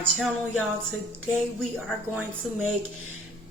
my channel, y'all. Today we are going to make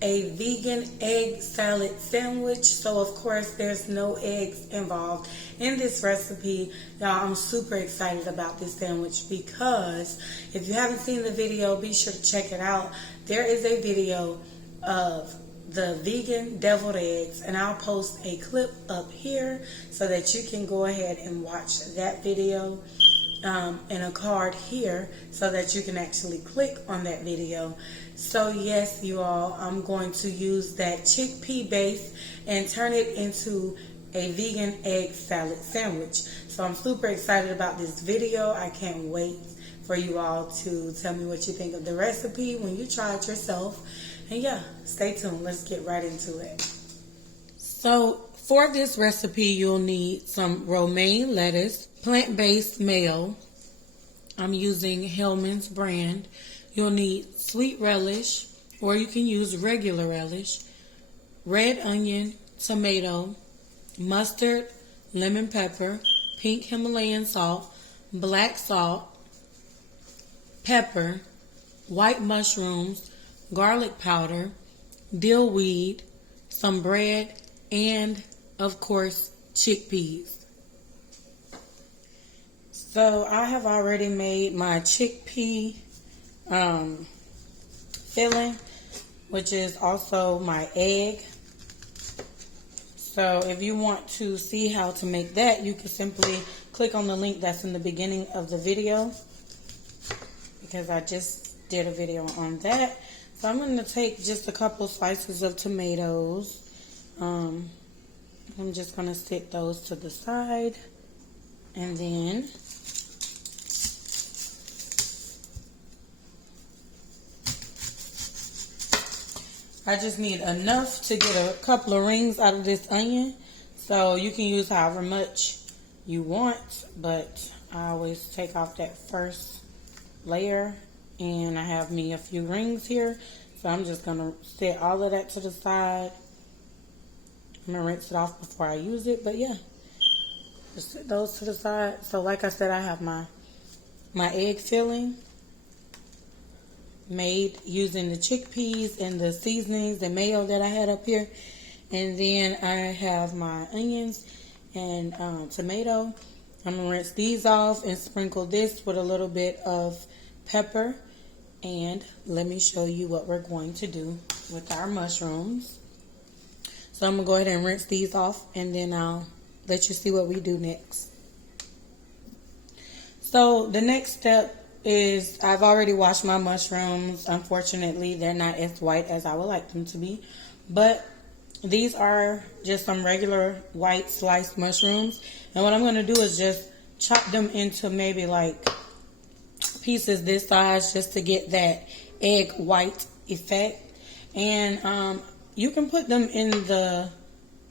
a vegan egg salad sandwich. So of course there's no eggs involved in this recipe. Y'all, I'm super excited about this sandwich because if you haven't seen the video, be sure to check it out. There is a video of the vegan deviled eggs, and I'll post a clip up here so that you can go ahead and watch that video, and a card here so that you can actually click on that video. So yes, you all, I'm going to use that chickpea base and turn it into a vegan egg salad sandwich. So I'm super excited about this video. I can't wait for you all to tell me what you think of the recipe when you try it yourself. And yeah, stay tuned. Let's get right into it. So for this recipe, you'll need some romaine lettuce, plant-based mayo. I'm using Hellmann's brand. You'll need sweet relish, or you can use regular relish, red onion, tomato, mustard, lemon pepper, pink Himalayan salt, black salt, pepper, white mushrooms, garlic powder, dill weed, some bread, and of course chickpeas. So I have already made my chickpea filling, which is also my egg. So if you want to see how to make that, you can simply click on the link that's in the beginning of the video, because I just did a video on that. So I'm going to take just a couple slices of tomatoes. I'm just going to stick those to the side, and then I just need enough to get a couple of rings out of this onion. So you can use however much you want, but I always take off that first layer, and I have me a few rings here. So I'm just going to set all of that to the side. I'm going to rinse it off before I use it, but yeah, just set those to the side. So like I said, I have my egg filling made using the chickpeas and the seasonings and mayo that I had up here. And then I have my onions and tomato. I'm going to rinse these off and sprinkle this with a little bit of pepper. And let me show you what we're going to do with our mushrooms. So I'm going to go ahead and rinse these off, and then I'll let you see what we do next. So the next step is I've already washed my mushrooms. Unfortunately, they're not as white as I would like them to be. But these are just some regular white sliced mushrooms. And what I'm going to do is just chop them into maybe like pieces this size, just to get that egg white effect. And you can put them in the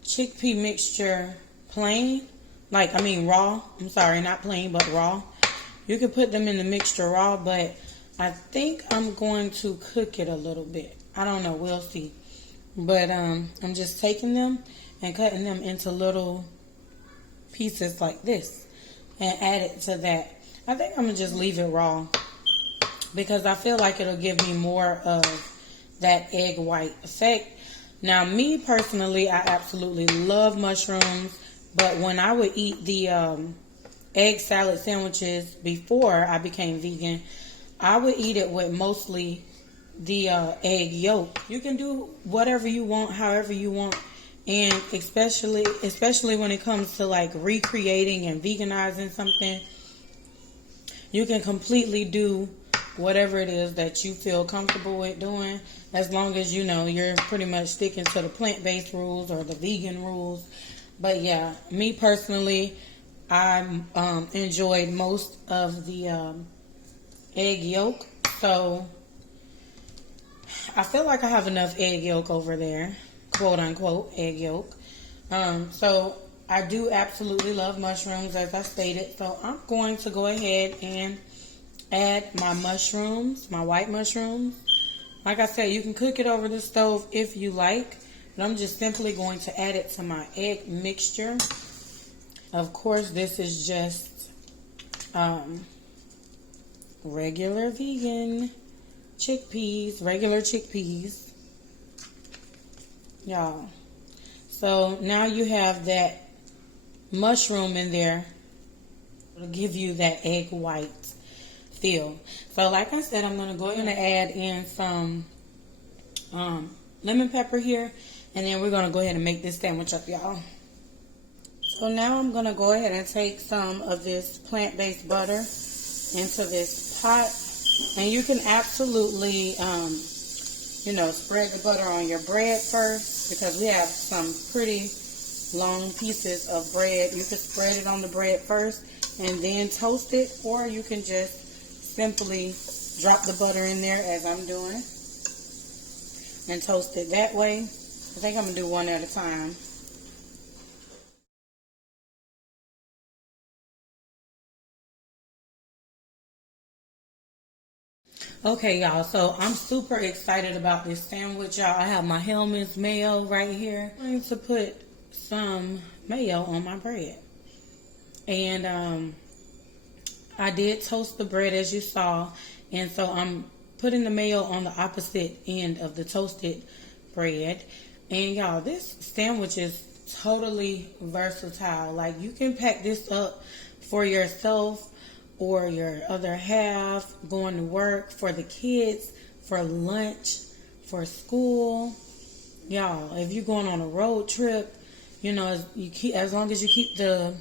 chickpea mixture plain. Raw. I'm sorry, not plain, but raw. You can put them in the mixture raw, but I think I'm going to cook it a little bit. I don't know, we'll see. But I'm just taking them and cutting them into little pieces like this and add it to that. I think I'm going to just leave it raw because I feel like it'll give me more of that egg white effect. Now, me personally, I absolutely love mushrooms, but when I would eat the egg salad sandwiches before I became vegan, I would eat it with mostly the egg yolk. You can do whatever you want, however you want, and especially when it comes to like recreating and veganizing something, you can completely do whatever it is that you feel comfortable with doing, as long as you know you're pretty much sticking to the plant-based rules or the vegan rules. But yeah, me personally, I enjoyed most of the egg yolk, so I feel like I have enough egg yolk over there, quote unquote egg yolk. So I do absolutely love mushrooms, as I stated. So I'm going to go ahead and add my mushrooms, my white mushrooms. Like I said, you can cook it over the stove if you like, but I'm just simply going to add it to my egg mixture. Of course, this is just regular vegan chickpeas, regular chickpeas, y'all. So now you have that mushroom in there. It'll give you that egg white feel. So like I said, I'm going to go ahead and add in some lemon pepper here. And then we're going to go ahead and make this sandwich up, y'all. So now I'm going to go ahead and take some of this plant-based butter into this pot. And you can absolutely, spread the butter on your bread first, because we have some pretty long pieces of bread. You can spread it on the bread first and then toast it, or you can just simply drop the butter in there as I'm doing and toast it that way. I think I'm going to do one at a time. Okay, y'all, so I'm super excited about this sandwich, y'all. I have my Hellmann's mayo right here. I'm going to put some mayo on my bread. And I did toast the bread, as you saw, and so I'm putting the mayo on the opposite end of the toasted bread. And y'all, this sandwich is totally versatile. Like, you can pack this up for yourself or your other half, going to work, for the kids, for lunch, for school. Y'all, if you're going on a road trip, as long as you keep the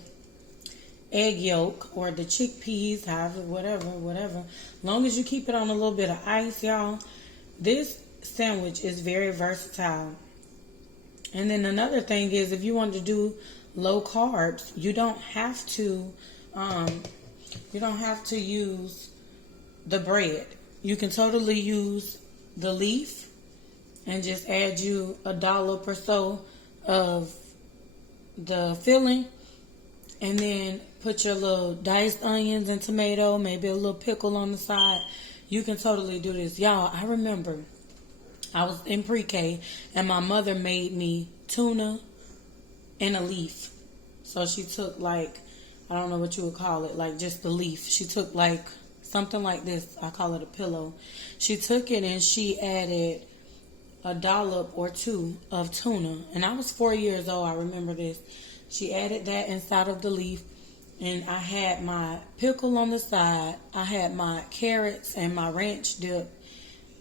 egg yolk or the chickpeas, however, whatever, as long as you keep it on a little bit of ice, y'all, this sandwich is very versatile. And then another thing is, if you want to do low carbs, you don't have to use the bread. You can totally use the leaf and just add you a dollop or so of the filling, and then put your little diced onions and tomato, maybe a little pickle on the side. You can totally do this. Y'all, I remember I was in pre-K and my mother made me tuna in a leaf. So she took, like, I don't know what you would call it, like just the leaf. She took like something like this. I call it a pillow. She took it and she added a dollop or two of tuna. And I was 4 years old. I remember this. She added that inside of the leaf. And I had my pickle on the side. I had my carrots and my ranch dip.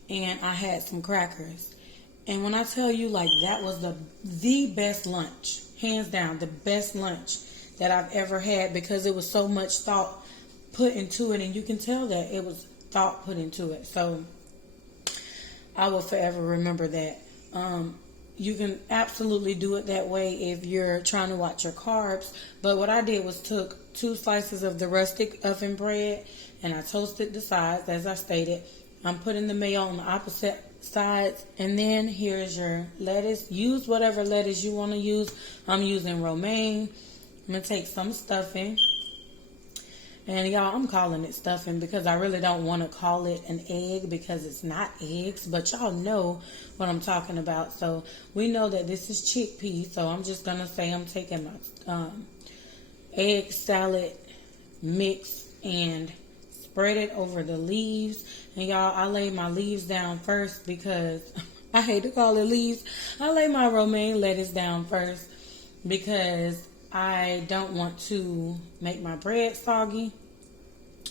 And I had some crackers. And when I tell you, like, that was the best lunch, hands down, the best lunch that I've ever had, because it was so much thought put into it, and you can tell that it was thought put into it. So I will forever remember that. You can absolutely do it that way if you're trying to watch your carbs. But what I did was took 2 slices of the rustic oven bread and I toasted the sides, as I stated. I'm putting the mayo on the opposite sides, and then here's your lettuce. Use whatever lettuce you want to use. I'm using romaine. I'm going to take some stuffing. And y'all, I'm calling it stuffing because I really don't want to call it an egg, because it's not eggs. But y'all know what I'm talking about. So we know that this is chickpeas. So I'm just going to say I'm taking my egg salad mix and spread it over the leaves. And y'all, I lay my leaves down first because I hate to call it leaves. I lay my romaine lettuce down first because I don't want to make my bread soggy.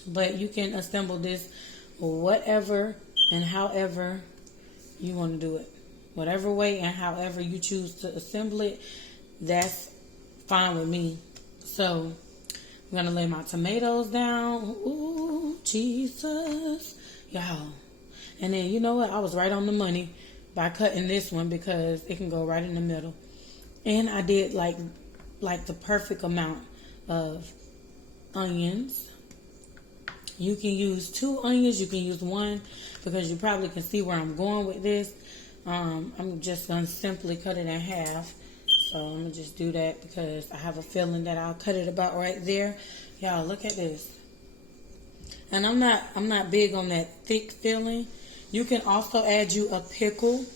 But you can assemble this whatever and however you want to do it. Whatever way and however you choose to assemble it, that's fine with me. So I'm going to lay my tomatoes down. Ooh, Jesus. Y'all. And then, you know what? I was right on the money by cutting this one because it can go right in the middle. And I did like the perfect amount of onions. You can use 2 onions. You can use 1 because you probably can see where I'm going with this. I'm just going to simply cut it in half. So I'm going to just do that because I have a feeling that I'll cut it about right there. Y'all, look at this. And I'm not big on that thick filling. You can also add you a pickle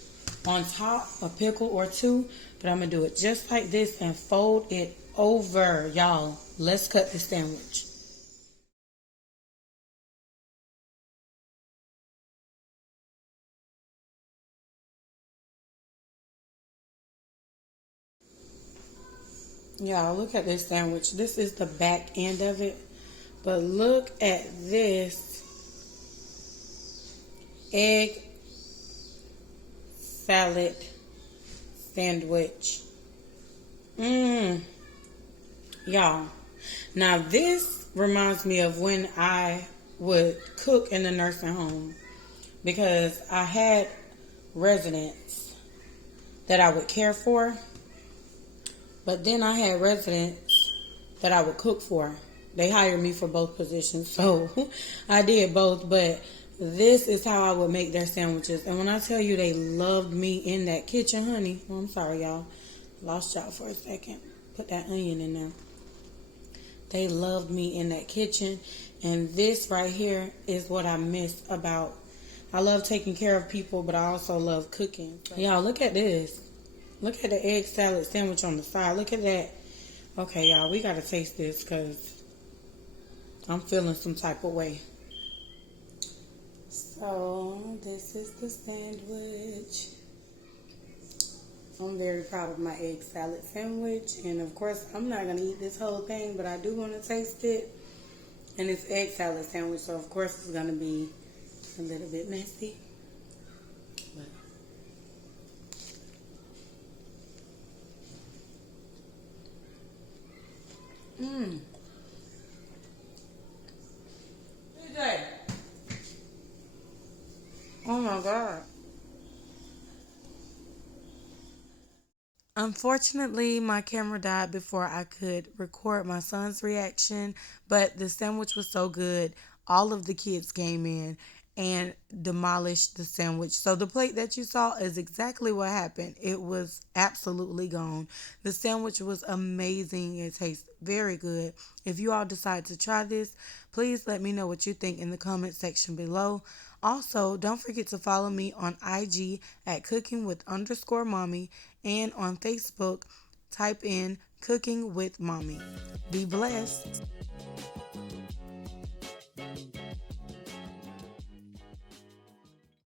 on top, a pickle or 2. But I'm going to do it just like this and fold it over. Y'all, let's cut the sandwich. Y'all, look at this sandwich. This is the back end of it. But look at this egg salad sandwich. Mmm. Y'all. Now this reminds me of when I would cook in the nursing home because I had residents that I would care for, but then I had residents that I would cook for. They hired me for both positions, so I did both, but this is how I would make their sandwiches. And when I tell you they loved me in that kitchen, honey, oh, I'm sorry, y'all. Lost y'all for a second. Put that onion in there. They loved me in that kitchen. And this right here is what I miss about. I love taking care of people, but I also love cooking. Y'all, look at this. Look at the egg salad sandwich on the side. Look at that. Okay, y'all, we got to taste this because I'm feeling some type of way. So, this is the sandwich. I'm very proud of my egg salad sandwich. And, of course, I'm not going to eat this whole thing, but I do want to taste it. And it's egg salad sandwich, so, of course, it's going to be a little bit messy. But DJ. Oh my God. Unfortunately, my camera died before I could record my son's reaction, but the sandwich was so good. All of the kids came in and demolished the sandwich. So the plate that you saw is exactly what happened. It was absolutely gone. The sandwich was amazing. It tastes very good. If you all decide to try this, please let me know what you think in the comment section below. Also, don't forget to follow me on IG at cooking with underscore mommy and on Facebook, type in cooking with mommy. Be blessed.